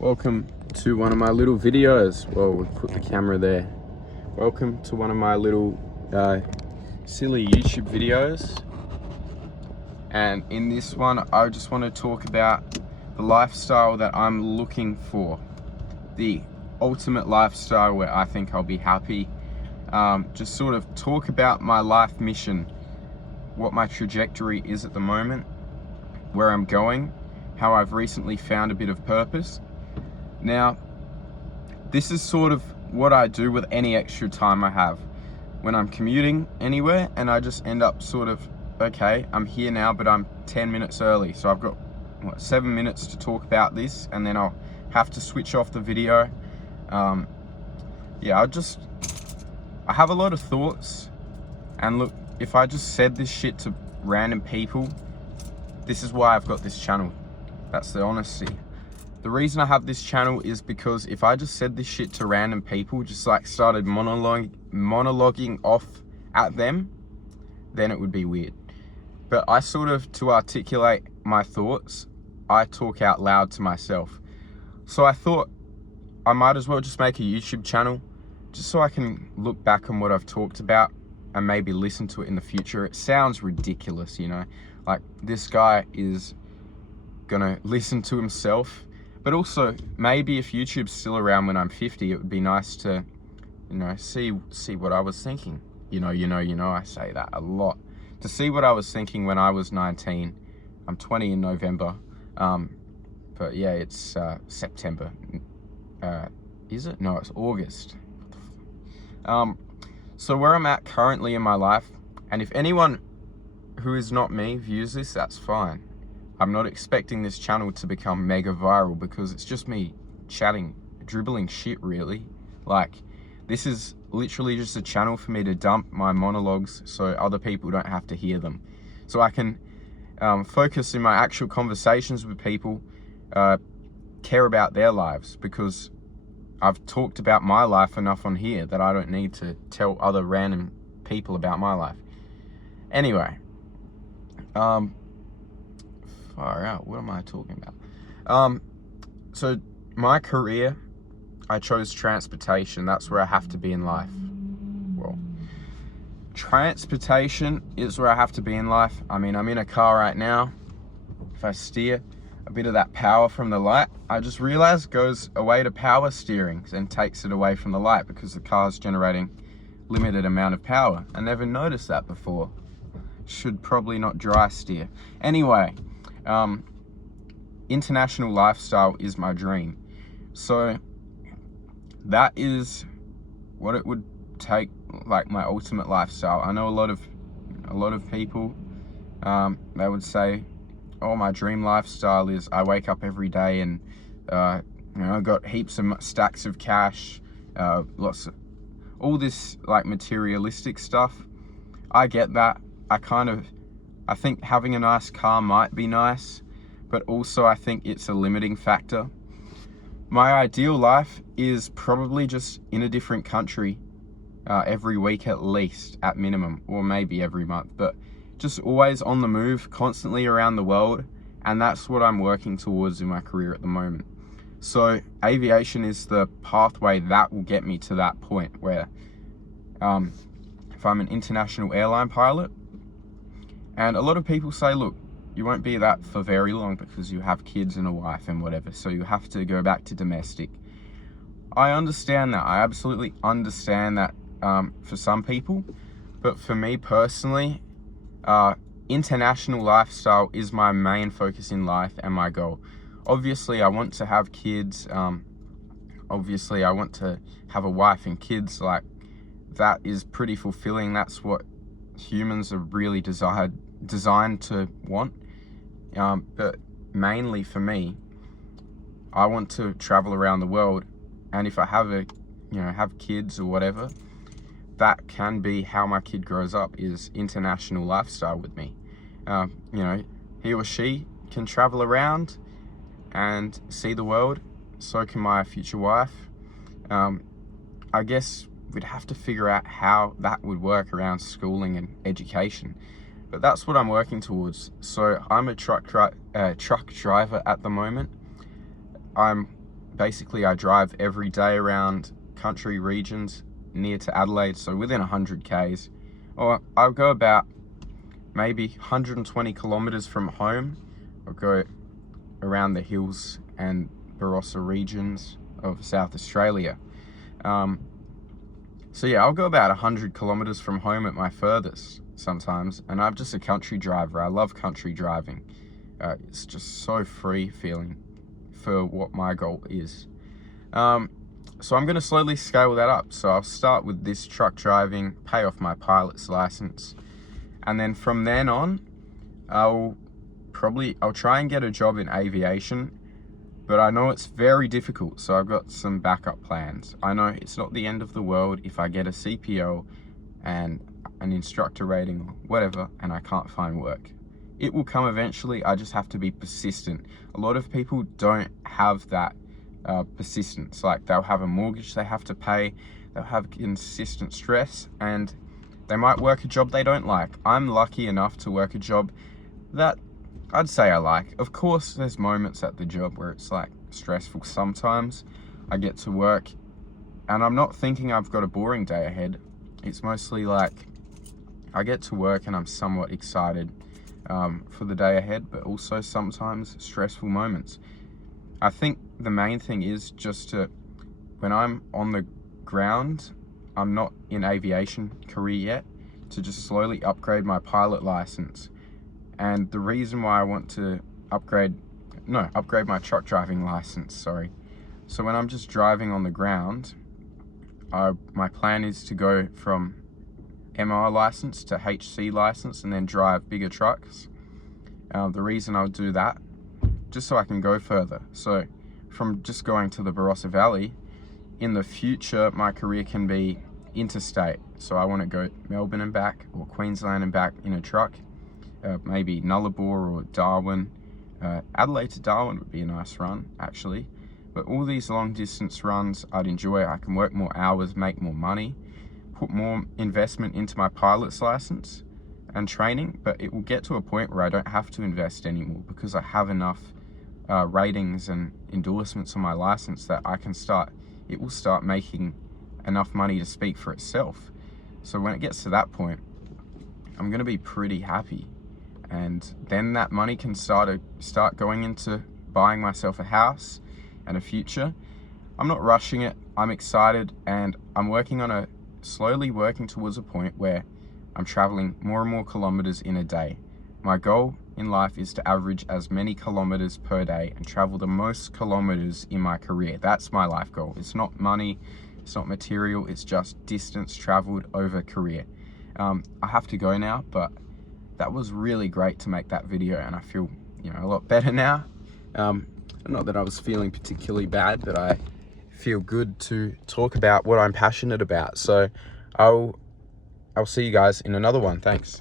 Welcome to one of my little videos. Well, we'll put the camera there. Welcome to one of my little silly YouTube videos. And in this one, I just want to talk about the lifestyle that I'm looking for. The ultimate lifestyle where I think I'll be happy. Just sort of talk about my life mission, what my trajectory is at the moment, where I'm going, how I've recently found a bit of purpose. Now, this is sort of what I do with any extra time I have. When I'm commuting anywhere and I just end up sort of, okay, I'm here now, but I'm 10 minutes early. So I've got, 7 minutes to talk about this, and then I'll have to switch off the video. I have a lot of thoughts, and look, if I just said this shit to random people, this is why I've got this channel. That's the honesty. The reason I have this channel is because if I just said this shit to random people, just like started monologuing off at them, then it would be weird. But I sort of, to articulate my thoughts, I talk out loud to myself. So I thought I might as well just make a YouTube channel, just so I can look back on what I've talked about and maybe listen to it in the future. It sounds ridiculous, you know, like this guy is gonna listen to himself. But also, maybe if YouTube's still around when I'm 50, it would be nice to, see what I was thinking. I say that a lot. To see what I was thinking when I was 19. I'm 20 in November. But yeah, it's September. Is it? No, it's August. So where I'm at currently in my life, and if anyone who is not me views this, that's fine. I'm not expecting this channel to become mega viral because it's just me chatting, dribbling shit really. Like, this is literally just a channel for me to dump my monologues so other people don't have to hear them. So I can focus in my actual conversations with people, care about their lives, because I've talked about my life enough on here that I don't need to tell other random people about my life. Anyway, far out, what am I talking about? So my career, I chose transportation. That's where I have to be in life. Well, transportation is where I have to be in life. I mean, I'm in a car right now. If I steer, a bit of that power from the light, I just realized, goes away to power steering and takes it away from the light because the car's generating limited amount of power. I never noticed that before. Should probably not dry steer. Anyway, international lifestyle is my dream. So that is what it would take, like my ultimate lifestyle. I know a lot of people, they would say, oh, my dream lifestyle is I wake up every day and I got heaps of stacks of cash, lots of all this like materialistic stuff. I get that. I think having a nice car might be nice, but also I think it's a limiting factor. My ideal life is probably just in a different country every week at least, at minimum, or maybe every month, but just always on the move, constantly around the world, and that's what I'm working towards in my career at the moment. So aviation is the pathway that will get me to that point where if I'm an international airline pilot, and a lot of people say, look, you won't be that for very long because you have kids and a wife and whatever, so you have to go back to domestic. I understand that. I absolutely understand that for some people, but for me personally, international lifestyle is my main focus in life and my goal. Obviously, I want to have kids. Obviously, I want to have a wife and kids. Like, that is pretty fulfilling. That's what humans are really designed to want. But mainly for me, I want to travel around the world, and if I have have kids or whatever, that can be how my kid grows up, is international lifestyle with me. He or she can travel around and see the world. So can my future wife. I guess we'd have to figure out how that would work around schooling and education, but that's what I'm working towards. So I'm a truck driver at the moment. I'm basically I drive every day around country regions near to Adelaide, so within 100 k's, or I'll go about maybe 120 kilometers from home. I'll go around the hills and Barossa regions of South Australia. So yeah, I'll go about 100 kilometers from home at my furthest sometimes, and I'm just a country driver. I love country driving. It's just so free feeling for what my goal is. So I'm going to slowly scale that up. So I'll start with this truck driving, pay off my pilot's license, and then from then on, I'll try and get a job in aviation, but I know it's very difficult, so I've got some backup plans. I know it's not the end of the world if I get a CPO and an instructor rating or whatever, and I can't find work. It will come eventually. I just have to be persistent. A lot of people don't have that persistence. Like, they'll have a mortgage they have to pay, they'll have consistent stress, and they might work a job they don't like. I'm lucky enough to work a job that I'd say I like. Of course, there's moments at the job where it's like stressful. Sometimes I get to work and I'm not thinking I've got a boring day ahead. It's mostly like I get to work and I'm somewhat excited for the day ahead, but also sometimes stressful moments. I think the main thing is just to, when I'm on the ground, I'm not in aviation career yet, to just slowly upgrade my pilot license. And the reason why I want to upgrade my truck driving license, sorry. So when I'm just driving on the ground, my plan is to go from MR license to HC license and then drive bigger trucks. The reason I'll do that, just so I can go further. So from just going to the Barossa Valley, in the future, my career can be interstate. So I want to go Melbourne and back, or Queensland and back in a truck. Maybe Nullarbor or Darwin. Adelaide to Darwin would be a nice run, actually. But all these long distance runs I'd enjoy. I can work more hours, make more money, put more investment into my pilot's license and training, but it will get to a point where I don't have to invest anymore because I have enough ratings and endorsements on my license that it will start making enough money to speak for itself. So when it gets to that point, I'm going to be pretty happy. And then that money can start going into buying myself a house and a future. I'm not rushing it. I'm excited, and I'm slowly working towards a point where I'm traveling more and more kilometers in a day. My goal in life is to average as many kilometers per day and travel the most kilometers in my career. That's my life goal. It's not money, it's not material, it's just distance traveled over career. I have to go now, but that was really great to make that video, and I feel, a lot better now. Not that I was feeling particularly bad, but I feel good to talk about what I'm passionate about. So I'll see you guys in another one. Thanks.